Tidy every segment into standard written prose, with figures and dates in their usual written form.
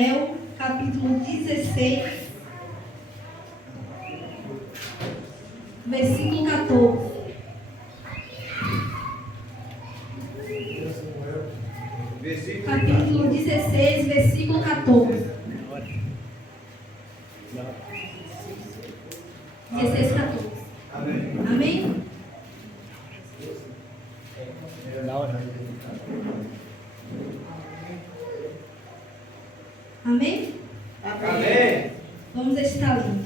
Samuel, capítulo 16, versículo 14. Capítulo 16, versículo 14. 16, 14. Amém. Amém? Amém? Amém. Vamos estar lendo.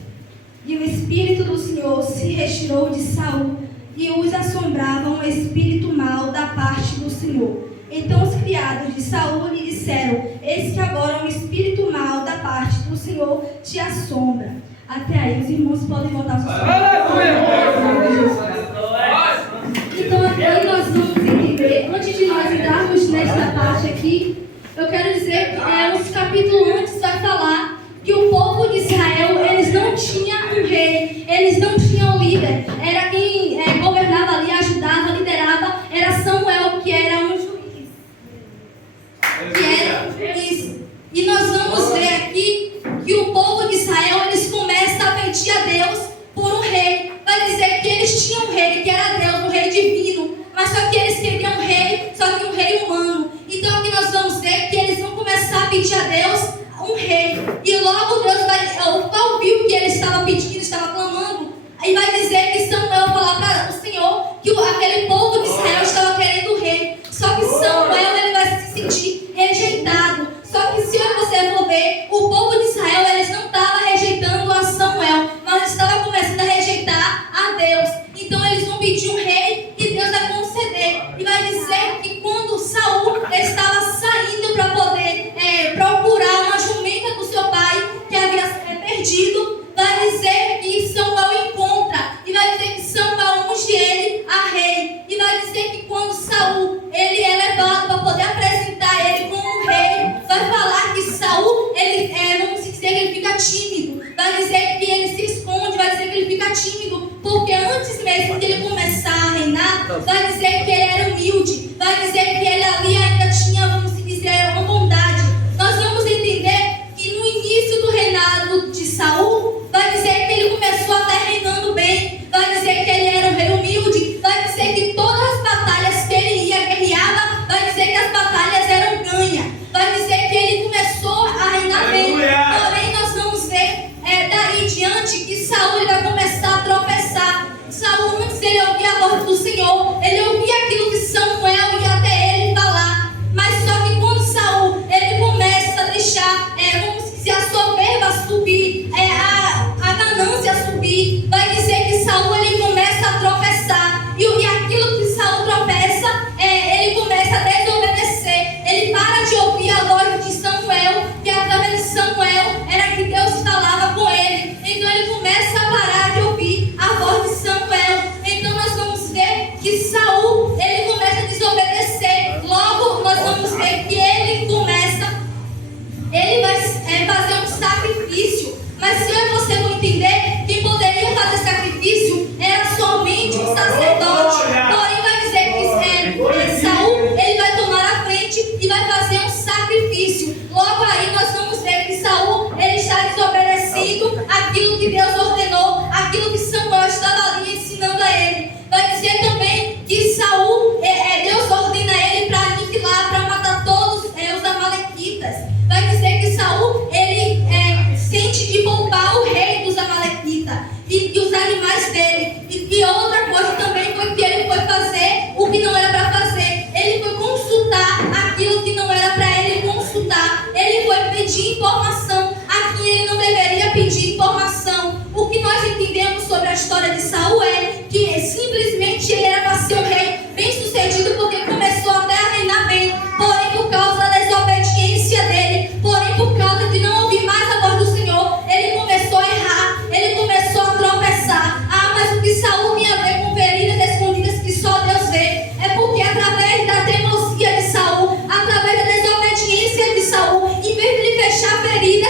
E o Espírito do Senhor se retirou de Saul, e os assombrava um espírito mau da parte do Senhor. Então os criados de Saul lhe disseram: eis que agora um espírito mau da parte do Senhor te assombra. Até aí, os irmãos podem voltar para os Então aqui nós vamos entender, antes de nós entrarmos nesta parte aqui, eu quero dizer que uns capítulos antes vai falar que o povo de Israel, eles não tinham um rei, eles não tinham um líder. Era quem governava ali, ajudava, liderava, era Samuel, que era um juiz. E nós vamos ver aqui que o povo de Israel, eles começam a pedir a Deus por um rei. Vai dizer que eles tinham um rei, que era Deus, um rei divino, mas só que eles queriam um rei, só que um rei humano. Então aqui nós vamos ver que eles vão começar a pedir a Deus um rei. E logo Deus vai ouvir o que ele estava pedindo, estava clamando. Aí vai dizer que Samuel falar para o Senhor que aquele povo de Israel estava querendo um rei. Só que Samuel, ele vai se sentir rejeitado. Só que se você for ver, o povo de Israel, eles não estavam rejeitando a Samuel, mas estavam começando a rejeitar a Deus. Então eles vão pedir um rei e Deus vai conceder. E vai dizer que quando Saul estava saindo para poder procurar uma jumenta do seu pai, que havia perdido, vai dizer que Samuel encontra. E vai dizer que Samuel unge ele a rei. E vai dizer que quando Saul ele é levado para poder apresentar ele como um rei, vai falar que Saul, vamos dizer que ele fica tímido. Vai dizer que ele se esconde, vai dizer que ele fica tímido, porque antes mesmo de ele começar a reinar, vai dizer que ele era humilde, vai dizer que ele ali ainda tinha, vamos dizer, uma bondade. Nós vamos entender que no início do reinado de Saul, vai dizer que ele começou até reinando bem, vai dizer que ele era um rei humilde, vai dizer que todas as batalhas que ele ia guerreava, vai dizer que as batalhas eram ganhas, vai dizer que ele começou a reinar bem. Porém, nós vamos ver daí diante que Saul ele vai começar a tropeçar. Saul, antes ele ouvia a voz do Senhor, ele ouvia aquilo que Samuel ia até ele falar. Mas só que quando Saul ele começa a deixar, vamos dizer, a soberba subir, a ganância subir, vai dizer que Saul ele começa a tropeçar. E aquilo que Saul tropeça, ele começa a desobedecer. Ele para de ouvir a voz de Samuel, que através de Samuel era que Deus falava com ele. Então ele começa a parar de ouvir a voz de Samuel. Então nós vamos ver que Saul ele começa a desobedecer. Logo nós vamos ver que ele vai fazer um sacrifício. Mas se eu e você vão entender, quem poderia fazer sacrifício era somente um sacerdote. Porém vai dizer que Saul ele vai tomar a frente e vai fazer um sacrifício. Logo aí nós vamos ver que Saul ele está desobedecendo aquilo que Deus ordenou, aquilo que Samuel estava ali ensinando a ele. Vai dizer também que Saul, Deus ordena ele para aniquilar, para matar todos os amalequitas. Vai dizer que Saul ele sente de poupar o rei dos amalequitas e os animais dele. E outra coisa também foi que ele foi fazer o que não era para fazer. Ele foi consultar aquilo que não era para ele consultar. Ele foi pedir informação a quem ele não deveria pedir informação. O que nós entendemos sobre a história de Saul é que simplesmente ele era para ser um rei bem sucedido, porque começou até a reinar bem. Porém, por causa da desobediência dele, porém por causa de não ouvir mais a voz do Senhor, ele começou a errar, ele começou a tropeçar. Mas o que Saul tinha a ver com feridas escondidas que só Deus vê, é porque através da teimosia de Saul, através da desobediência de Saul, em vez de ele fechar a ferida,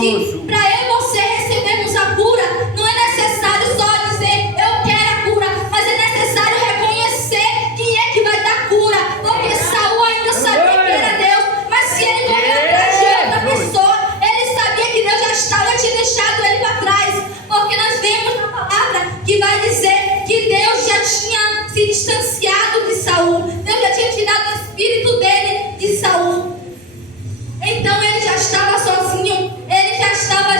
que para eu e você recebermos a cura, não é necessário só dizer eu quero a cura, mas é necessário reconhecer quem é que vai dar cura, porque Saul ainda sabia que era Deus, mas se ele correr atrás de outra pessoa, ele sabia que Deus já tinha deixado ele para trás, porque nós vemos na palavra que vai dizer que Deus já tinha se distanciado de Saul, Deus já tinha tirado o espírito dele de Saul. Então ele já estava sozinho, ele já estava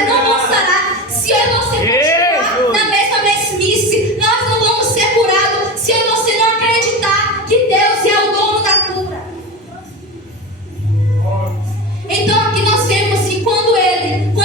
você não vão sarar se eu e você continuar na mesma mesmice. Nós não vamos ser curados se eu e você não acreditar que Deus é o dono da cura. Então aqui nós vemos que quando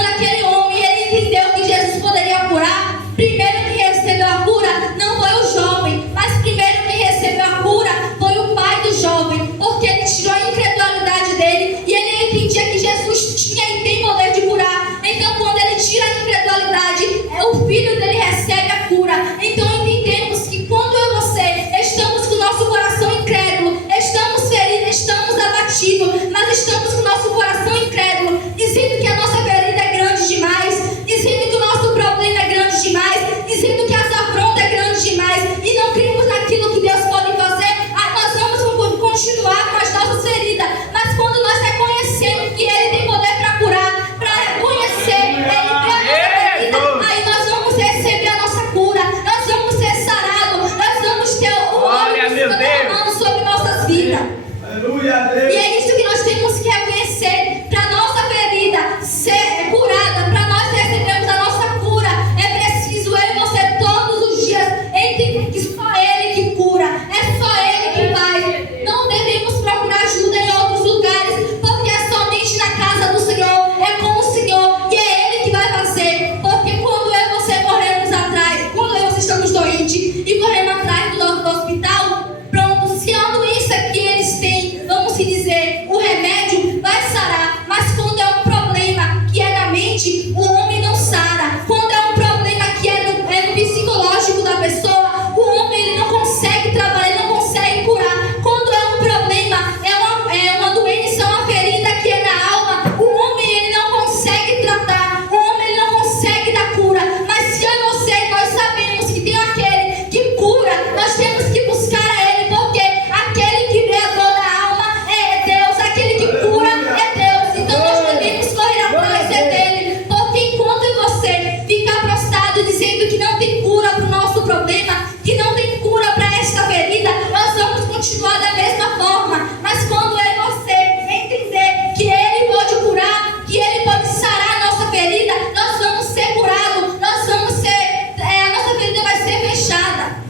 aquele homem, ele entendeu que Jesus poderia curar, primeiro que recebeu a cura não foi o jovem, mas primeiro que recebeu a cura foi o pai do jovem, porque ele tirou a incredulidade dele e ele entendia que Jesus tinha e tem poder de curar. Então quando ele tira a incredulidade, o filho dele recebe a cura. Então entendemos que quando eu e você estamos com o nosso coração incrédulo, estamos feridos, estamos abatidos, mas estamos com o nosso coração incrédulo, dizendo que a nossa ferida é grande demais, dizendo que o nosso problema é grande demais, dizendo que essa afronta é grande demais, e não cremos naquilo que Deus pode fazer, nós vamos continuar com as nossas feridas. Mas quando nós reconhecemos que Ele tem poder para curar, para reconhecer Ele tem a nossa ferida, aí nós vamos receber a nossa cura, nós vamos ser sarados, nós vamos ter o óleo derramando sobre nossas vidas. Aleluia, Deus. E é isso que nós temos que reconhecer. Para nossa ferida ser curada, para nós recebermos a nossa cura, é preciso eu e você todos os dias entender que só Ele que cura, é só Ele que faz. Não devemos procurar ajuda em outros lugares, porque é somente na casa do Senhor, é com o Senhor, e é Ele que vai fazer. Porque quando eu e você corremos atrás, quando eu e você estamos doentes e corremos atrás do hospital, pronto, se a doença que eles têm, vamos se dizer, o remédio vai sarar, mas quando é um problema que é na mente, o homem não sara. Quando é um problema que é no psicológico da pessoa, o homem ele não consegue trabalhar, ele não consegue curar. Quando é um problema, é uma doença, uma ferida que é na alma, o homem ele não consegue tratar, o homem ele não consegue dar cura. Mas se eu e você, nós sabemos que tem aquele que cura, nós temos que buscar a Ele, porque aquele que vê a dor da alma é Deus, aquele que cura é Deus. Então nós devemos correr atrás dele, porque enquanto você ficar prostrado dizendo que não tem cura para o nosso problema, que não tem cura para esta ferida, nós vamos continuar da mesma forma. Mas quando é você entender que Ele pode curar, que Ele pode sarar a nossa ferida, nós vamos ser curados, nós vamos ser, a nossa ferida vai ser fechada.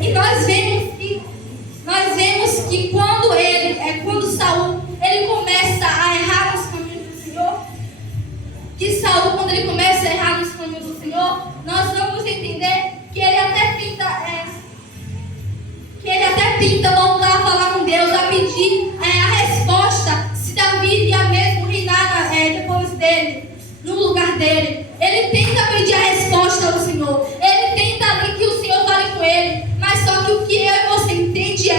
E nós vemos que quando Saul ele começa a errar nos caminhos do Senhor, que Saul, quando ele começa a errar nos caminhos do Senhor, nós vamos entender que ele até tenta voltar a falar com Deus, a pedir a resposta se Davi ia mesmo reinar depois dele, no lugar dele. Ele tenta pedir a resposta ao Senhor, ele tenta ali que o Senhor fale com ele, mas só que o que eu e você entende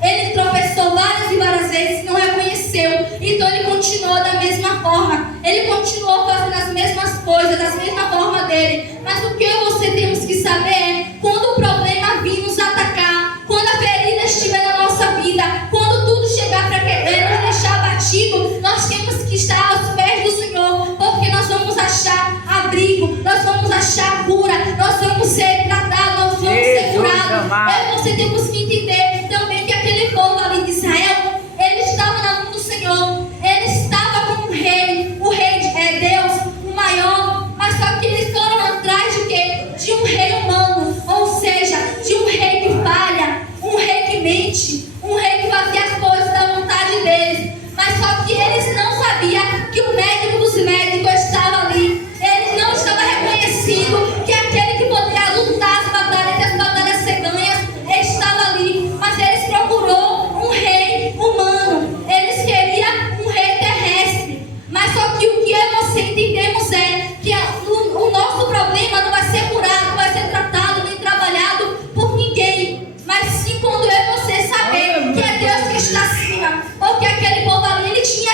ele tropeçou várias vezes e não reconheceu. Então ele continuou da mesma forma, ele continuou fazendo as mesmas coisas, da mesma forma dele. Mas o que eu e você temos que saber é, quando o problema vir nos atacar, quando a ferida estiver na nossa vida, quando tudo chegar para querer nos deixar abatido, nós temos que estar aos pés do Senhor, porque nós vamos achar abrigo, nós vamos achar cura, nós vamos ser tratados, nós vamos ser curados. Eu e você temos que entender também que aquele povo ali de Israel, ele estava na mão do Senhor, ele estava como um rei, o rei é Deus, o maior, mas só que eles foram atrás de quê? De um rei humano, ou seja, de um rei que falha, um rei que mente, um rei que fazia as coisas da vontade deles. Mas só que eles não sabiam que o médico dos médicos estava ali. Eles não estavam reconhecendo que aquele que poderia lutar as batalhas ser ganhas, estava ali. Mas eles procurou um rei humano. Eles queriam um rei terrestre. Mas só que o que eu e você entendemos é que o nosso problema não vai ser curado, não vai ser tratado nem trabalhado por ninguém. Mas sim quando eu e você saber que é Deus que está acima. Porque aquele povo ali, ele tinha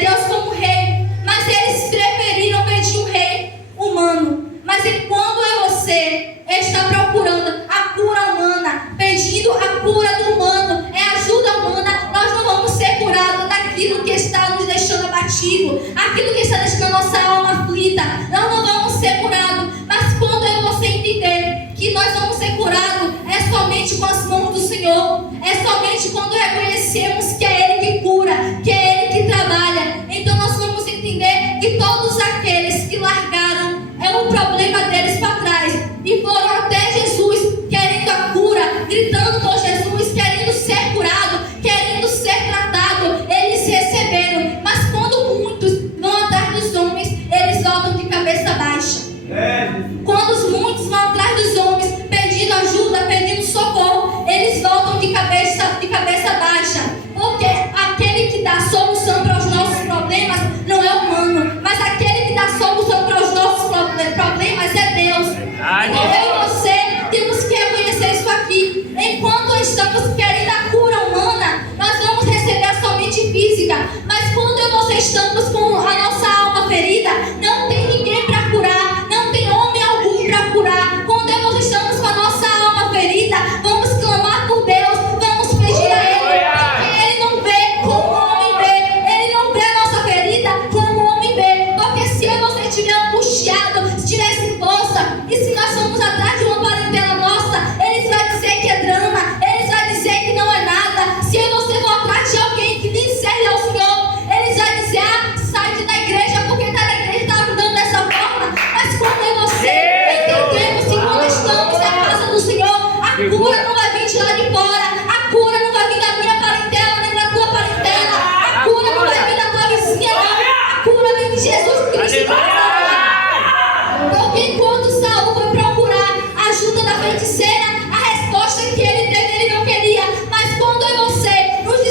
Deus como rei, mas eles preferiram pedir um rei humano. Mas quando eu e você está procurando a cura humana, pedindo a cura do humano, ajuda humana, nós não vamos ser curados daquilo que está nos deixando abatido, aquilo que está deixando a nossa alma aflita. Nós não vamos ser curados. Mas quando eu e você entender que nós vamos ser curados, é somente com as mãos do Senhor, é somente quando reconhecemos que é Ele que cura, que é Ele que trabalha. Então nós vamos entender que todos aqueles que lá estamos com a nossa alma ferida, não tem ninguém para curar, não tem homem algum para curar. Quando nós estamos com a nossa alma ferida, vamos clamar por Deus, vamos pedir a Ele, porque Ele não vê como o homem vê, Ele não vê a nossa ferida como o homem vê. Porque se eu e você estiver angustiado, se estiver sem força, e se nós somos atrás de uma parentela nossa, eles vão dizer que é drama, eles vão dizer que não é nada. Se eu e você for atrás de alguém que nem serve ao Senhor, eles vão dizer, sai da igreja, porque tá na igreja, tá andando dessa forma. Mas quando eu e você entendemos que quando estamos na casa do Senhor, a cura não vai vir de lá de fora, a cura não vai vir da minha parentela, nem da tua parentela, a cura não vai vir da tua vizinha, não. A cura vem de Jesus Cristo de Nazaré. Porque enquanto Saul foi procurar a ajuda da feiticeira, a resposta que ele teve, ele não queria. Mas quando eu e você nos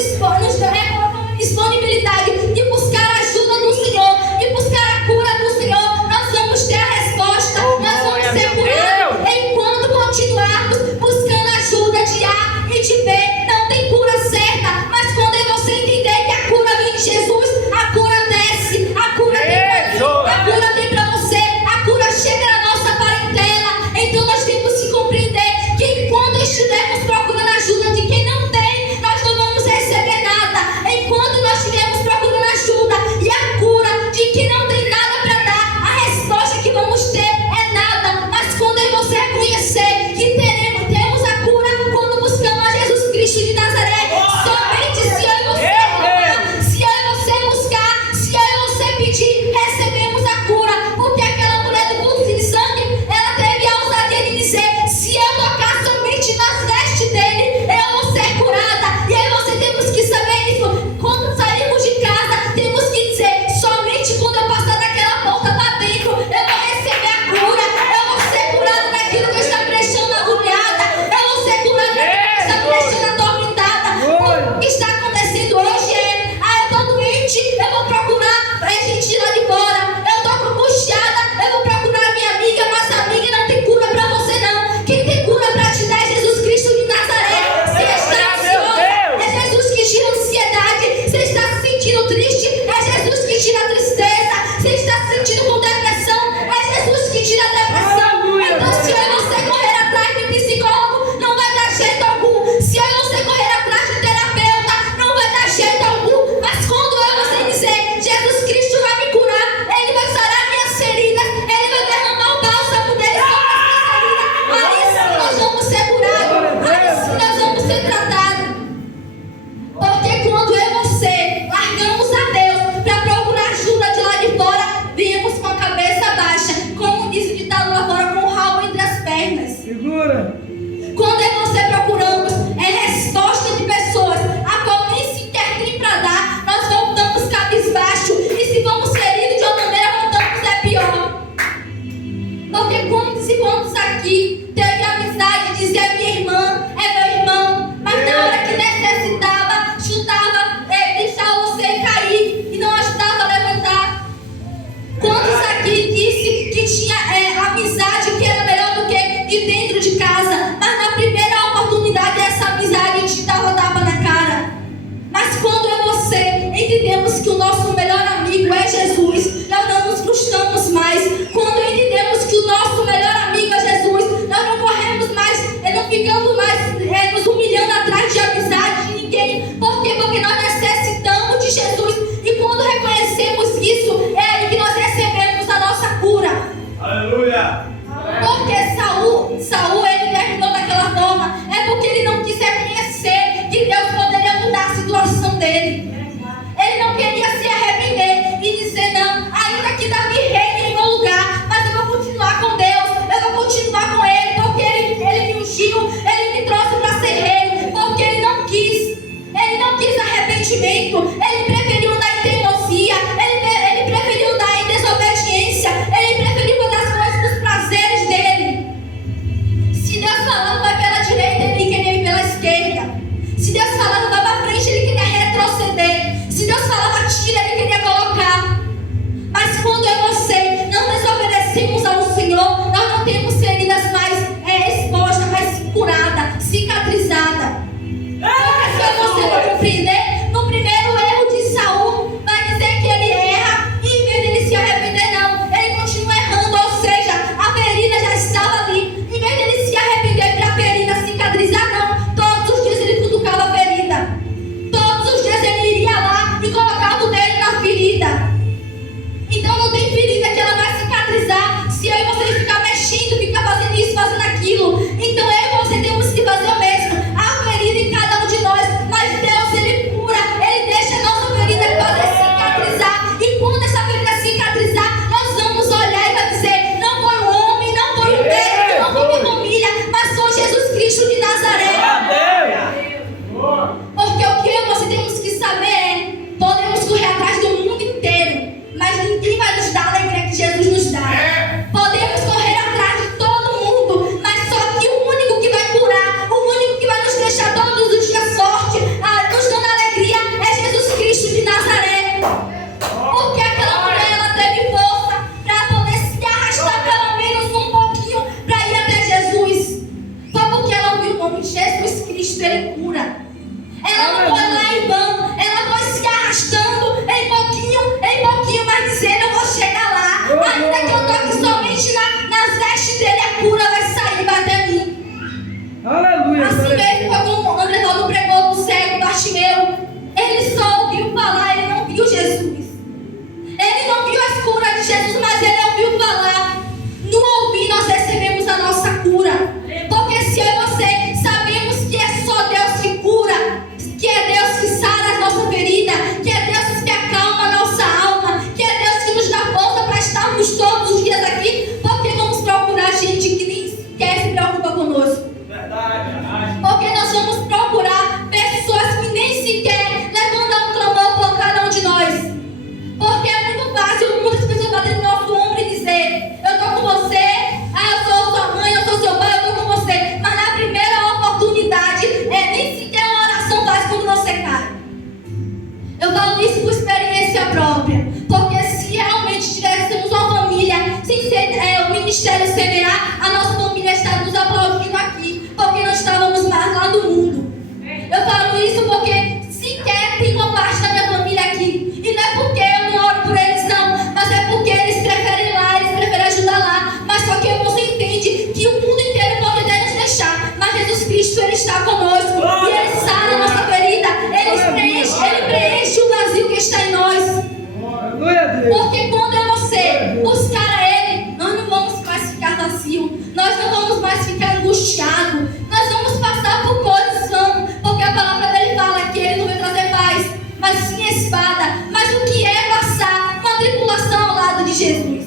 disponibilidade de buscar a ajuda do Senhor, de buscar a cura do Senhor, nós vamos ter a resposta, nós vamos ser curados. Enquanto continuarmos buscando a ajuda de A e de B, não tem cura certa. Mas quando eu e você entender que a cura vem de Jesus, a cura desce, a cura vem pra mim, a cura vem pra você, a cura chega na nossa parentela. Então nós temos que compreender que enquanto estivermos procurando ajuda de quem não tem, nós não vamos receber nada. Enquanto nós estivermos procurando ajuda e a cura de quem não tem nada para dar, a resposta que vamos ter é nada. Mas quando eu e você reconhecer que temos a cura quando buscamos a Jesus Cristo de Nazaré, somente se eu e você clamar, se eu e você buscar, se eu e você pedir, recebemos a cura. Porque aquela mulher do fluxo de sangue, ela teve a ousadia de dizer, se eu tocar somente nas vestes dele, eu vou ser curada. E aí você temos que saber isso. Quando saímos de casa, temos que dizer, somente quando eu passar daquela porta para dentro, eu vou receber a cura, eu vou ser curada daquilo que está me deixando agoniada, eu vou ser curada daquilo que está me deixando atormentada. O que está acontecendo hoje é, eu estou doente, eu vou procurar a gente lá de fora, eu estou angustiada, eu vou procurar a minha amiga, mas a amiga não tem cura para você não. Quem tem cura para te dar é Jesus Cristo de Nazaré. Você está ansioso, é Jesus que tira a ansiedade. Você está se sentindo triste, é Jesus que tira a tristeza. Você está se sentindo com depressão, é Jesus que tira a depressão. Então se eu e você correr atrás de psicólogo, não vai dar jeito algum. Se eu e você correr atrás de terapeuta, não vai dar jeito algum. Mas quando eu e você dizer, Jesus Cristo vai me curar, Ele vai sarar minhas feridas, Ele vai derramar o bálsamo dele sobre as minhas feridas, aí sim nós vamos ser curados, aí sim nós vamos ser tratados. Porque quando eu e você largamos a Deus para procurar ajuda de lá de fora, viemos com a cabeça baixa, como diz o ditado lá fora, com o rabo entre as pernas. Segura. Quando eu e você procuramos resposta de pessoas a qual nem sequer tem para dar, nós voltamos cabisbaixo, e se vamos feridos de outra maneira, voltamos é pior. Porque quantos e quantos aqui teve amizade, dizia minha irmã, é meu irmão, mas na hora que necessitava, chutava, deixava você cair e não ajudava a levantar. Quantos aqui disse que tinha amizade que era melhor do que de dentro de casa, mas na primeira oportunidade essa amizade te dava tapa na cara. Mas quando eu e você entendemos que o nosso melhor amigo é Jesus, nós não nos frustramos mais. Quando entendemos que o nosso melhor amigo é Jesus, nós não corremos mais, não ficamos mais nos humilhando atrás de amizade de ninguém. Por quê? Porque nós necessitamos de Jesus. E quando reconhecemos isso, é aí que nós recebemos a nossa cura. Aleluia. Porque Saul ele terminou daquela forma, é porque ele não quis reconhecer que Deus poderia mudar a situação dele. Ele não queria se arrepender e dizer, não, ainda que Davi reine em meu lugar, mas eu vou continuar com Deus, eu vou continuar com Ele, porque Ele me ungiu, Ele me trouxe para ser rei, porque Ele não quis arrependimento, Ele preferiu dar em teimosia, Ele preferiu dar em desobediência, Ele preferiu fazer as coisas dos prazeres. ninguém vai nos dar a alegria que Jesus nos dá. Podemos correr atrás de todo mundo, mas só que o único que vai curar, o único que vai nos deixar todos os dias forte, nos dando alegria, é Jesus Cristo de Nazaré. Porque aquela mulher, ela teve força para poder se arrastar pelo menos um pouquinho para ir até Jesus. Foi porque ela ouviu o nome de Jesus Cristo, Ele cura. Ela não foi lá em vão, ela foi se arrastando em pouquinho, mas dizendo: eu vou chegar lá. Ainda que eu toque somente nas vestes dele, a cura vai sair, vai até mim. Aleluia. Assim mesmo foi como André Paulo pregou do cego, Bartimeu. Ele só ouviu falar, ele não viu Jesus. Ele não viu as curas de Jesus, mas ele ouviu falar. No ouvir, nós recebemos a nossa cura. Porque se eu e você sabemos que é só Deus que cura, que é Deus que sara a nossa ferida, que é Deus que acalma a nossa alma, que é Deus que nos dá força para estarmos todos os dias aqui, porque vamos procurar gente que nem sequer se preocupa conosco. Verdade. Porque nós vamos procurar pessoas que nem sequer levantam um clamor por cada um de nós. Porque é muito fácil muitas pessoas baterem no nosso ombro e dizer: eu estou com você, eu sou sua mãe, eu sou seu pai, eu estou com você. Mas na primeira oportunidade, nem sequer uma oração faz quando você cai. Eu falo isso por experiência própria. Porque se realmente tivéssemos uma família, sem ser o ministério semear, a nossa família está nos aplaudindo aqui, porque nós estávamos mais lá do mundo. Eu falo isso porque sequer tem uma parte da minha família aqui. E não é porque eu não oro por eles, não, mas é porque eles preferem ir lá, eles preferem ajudar lá. Mas só que você entende que o mundo inteiro pode até nos deixar, mas Jesus Cristo, Ele está conosco. E Ele sara a nossa ferida. Ele preenche o vazio que está em nós. Porque quando eu e você buscar a Ele, nós não vamos mais ficar vazios, nós não vamos mais ficar angustiados, nós vamos passar por coisas, porque a palavra dele fala que Ele não veio trazer paz, mas sim espada. Mas o que é passar uma tribulação ao lado de Jesus?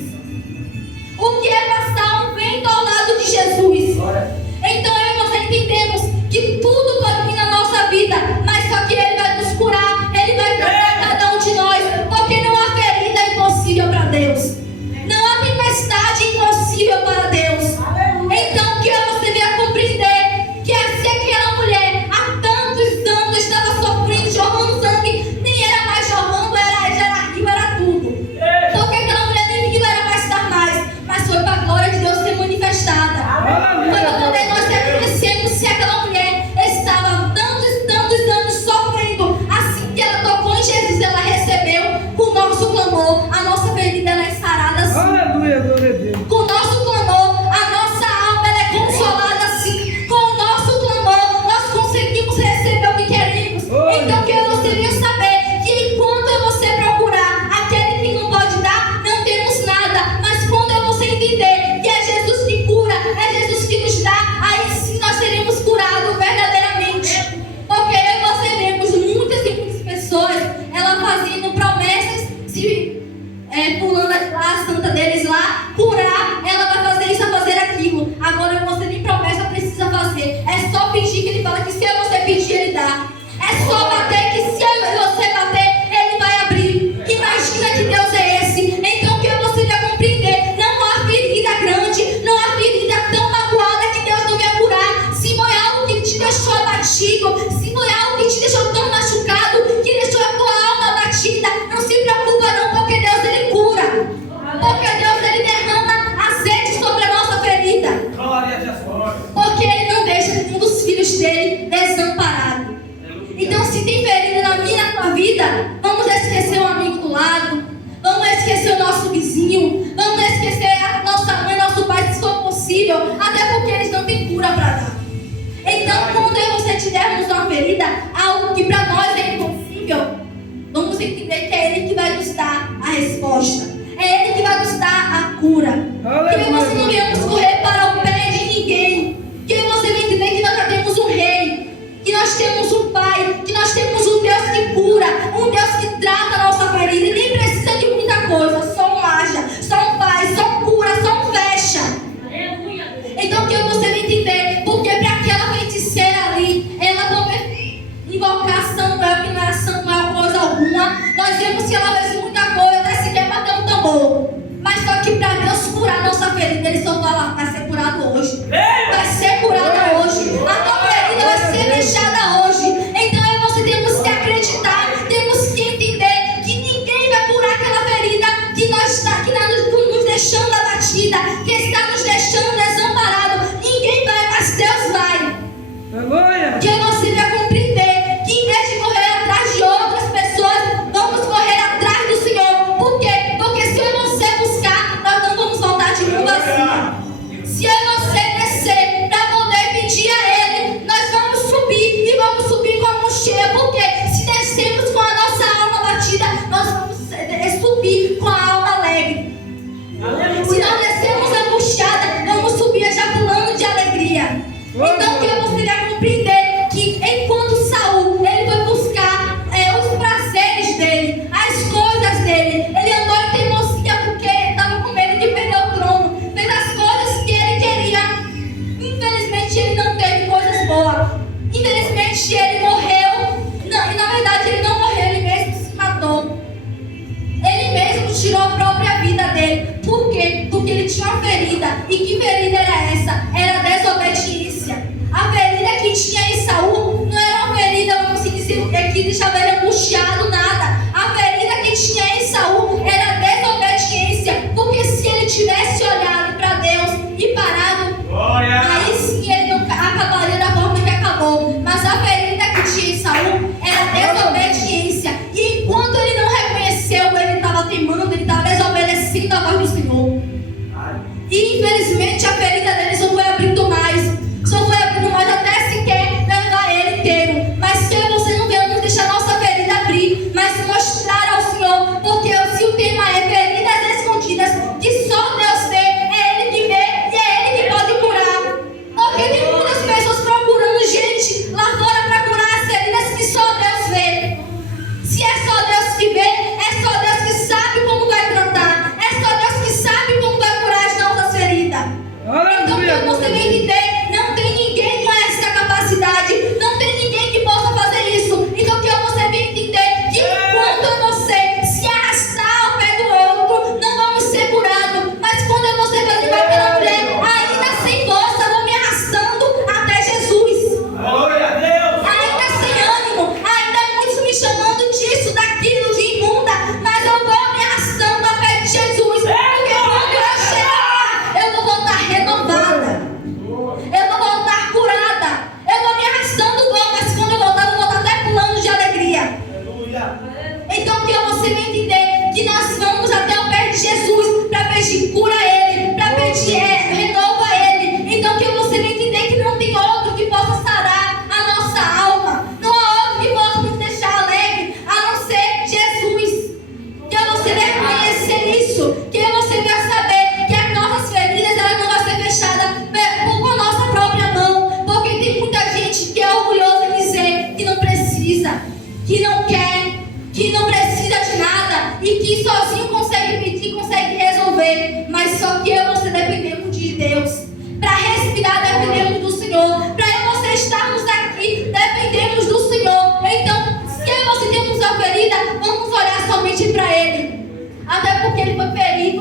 O que é passar um vento ao lado de Jesus? Então eu e você entendemos que tudo pode vir na nossa vida, mas só que Ele vai nos curar, Ele vai curar cada um de nós, porque não há ferida impossível para Deus, não há tempestade impossível para Deus. Então que você venha compreender que se aquela mulher há tantos anos estava sofrendo, jorrando sangue, nem era mais jorrando, era rio, era tudo. Porque aquela mulher nem rio era mais dar mais, mas foi para a glória de Deus ser manifestada. Foi para poder nós reconhecermos se aquela mulher estava há tantos anos sofrendo. Assim que ela tocou em Jesus, ela recebeu o nosso clamor, a nossa ferida ela é sarada assim. Aleluia, glória a Deus. Com o nosso clamor, a nossa alma ela é consolada assim. Com o nosso clamor, nós conseguimos receber o que queremos. Então que eu gostaria de saber que enquanto eu você procurar aquele que não pode dar, não temos nada. Mas quando eu você entender que é Jesus que cura, é Jesus que nos dá, aí sim nós seremos curados verdadeiramente. Porque eu e você vemos muitas e muitas pessoas, ela fazendo promessas, se fulana lá, a santa deles lá, curar, ela vai fazer isso, vai fazer aquilo. Agora você nem promessa precisa fazer. É só pedir, que ele fala que se você pedir, ele dá. É só bater, que se você bater, ele vai abrir. Imagina que Deus é esse. Então que você vai compreender, não há ferida grande, não há ferida tão magoada que Deus não vai curar. Se foi algo que te deixou abatido, se foi algo que te deixou tão machucado, que deixou a tua alma abatida, não se preocupa não, porque Deus ele cura. Porque Deus ele derrama azeite Jesus tirou a própria vida dele. Por quê? Porque ele tinha uma ferida. E que ferida era essa? Era a desobediência. A ferida que tinha em Saul não era uma ferida, vamos dizer, que deixava ele angustiado, nada. A ferida que tinha em Saul era a desobediência. Porque se ele tivesse olhado para Deus e parado, aí sim ele não acabaria da forma que acabou. Mas a ferida que tinha em Saul era a desobediência. E enquanto ele não reconheceu, ele estava teimando, ele estava desobedecendo a voz do Senhor. E infelizmente a ferida dele só foi abrindo mais. Só foi abrindo mais até sequer levar ele inteiro. Mas se você não venhamos deixar nossa ferida abrir, mas mostrar ao Senhor. Porque se o tema é feridas escondidas, que só Deus vê, é Ele que vê e é Ele que pode curar. Porque tem muitas pessoas procurando gente lá fora para curar as feridas que só Deus vê. Se é só Deus que vê, é só Deus que sabe como vai tratar. É só Deus que sabe como vai curar as nossas feridas. Então, que você vai entender, não tem ninguém com essa capacidade, não tem ninguém que possa fazer isso. Então, que você vai entender que quando você se arrastar ao pé do outro, não vamos ser curados. Mas quando você vai levar aquela mulher, ainda sem força, eu vou me arrastando até Jesus. Glória a Deus! Ainda sem ânimo, ainda muitos me chamando disso, daquilo, de imunda, mas eu vou me arrastando ao pé de Jesus. Porque quando eu chegar lá, eu vou voltar renovada. Eu vou voltar curada. Eu vou me arrastando igual, mas quando eu voltar, eu vou voltar até pulando de alegria. Então que você vai entender que nós vamos até o pé de Jesus para pedir cura a Ele, para pedir renova a Ele. Então que você vai entender que não tem outro que possa sarar a nossa alma. Não há outro que possa nos deixar alegre, a não ser Jesus. Que você vai reconhecer isso, que você vai saber que as nossas feridas elas não vão ser fechadas com a nossa própria mão. Porque tem muita gente que é orgulhosa em dizer que não precisa, que não quer, que não precisa de nada e que sozinho consegue pedir, consegue resolver. Mas só que eu e você dependemos de Deus. Para respirar dependemos do Senhor. Para eu e você estarmos aqui dependemos do Senhor. Então, se eu e você temos uma ferida, vamos olhar somente para Ele. Até porque Ele foi ferido.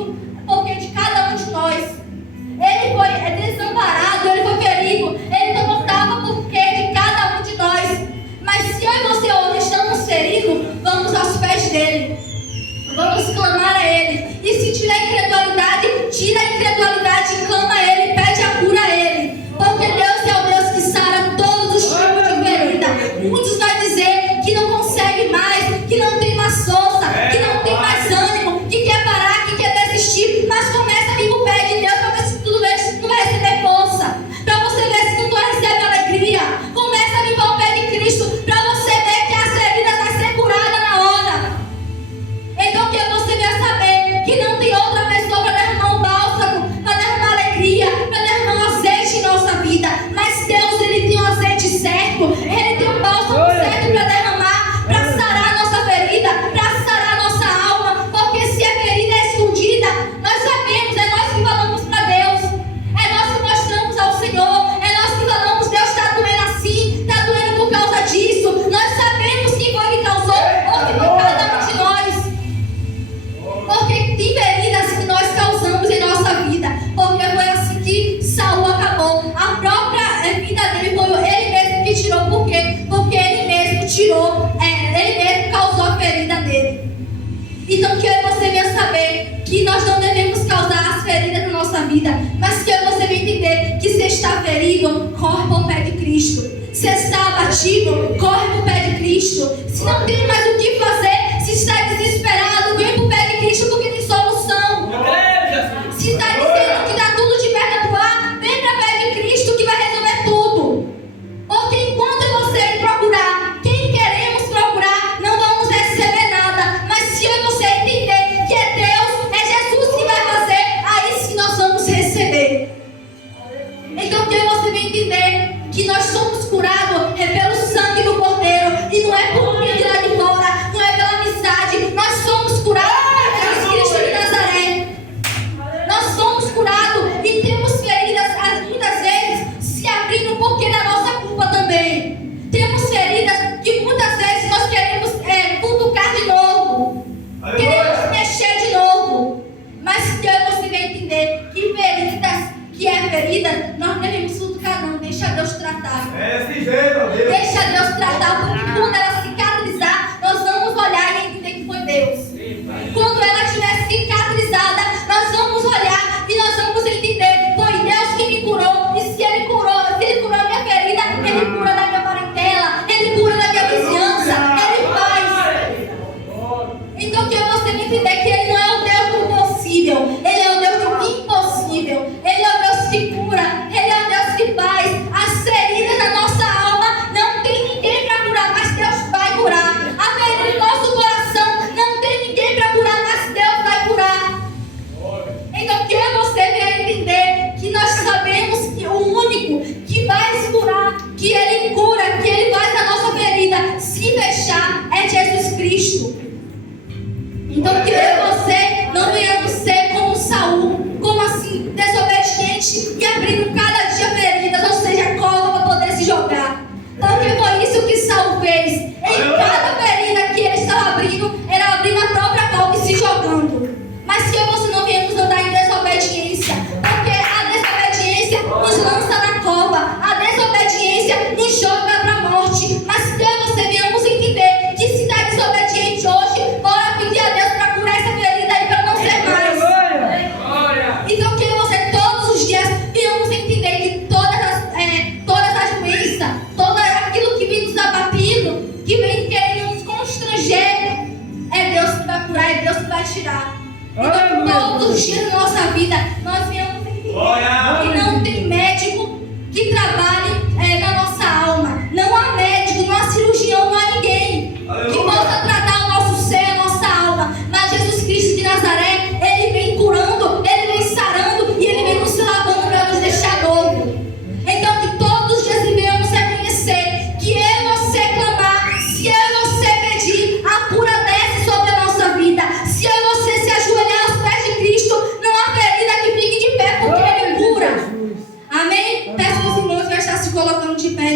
todos os dias da nossa vida, nós venhamos entender Glória. que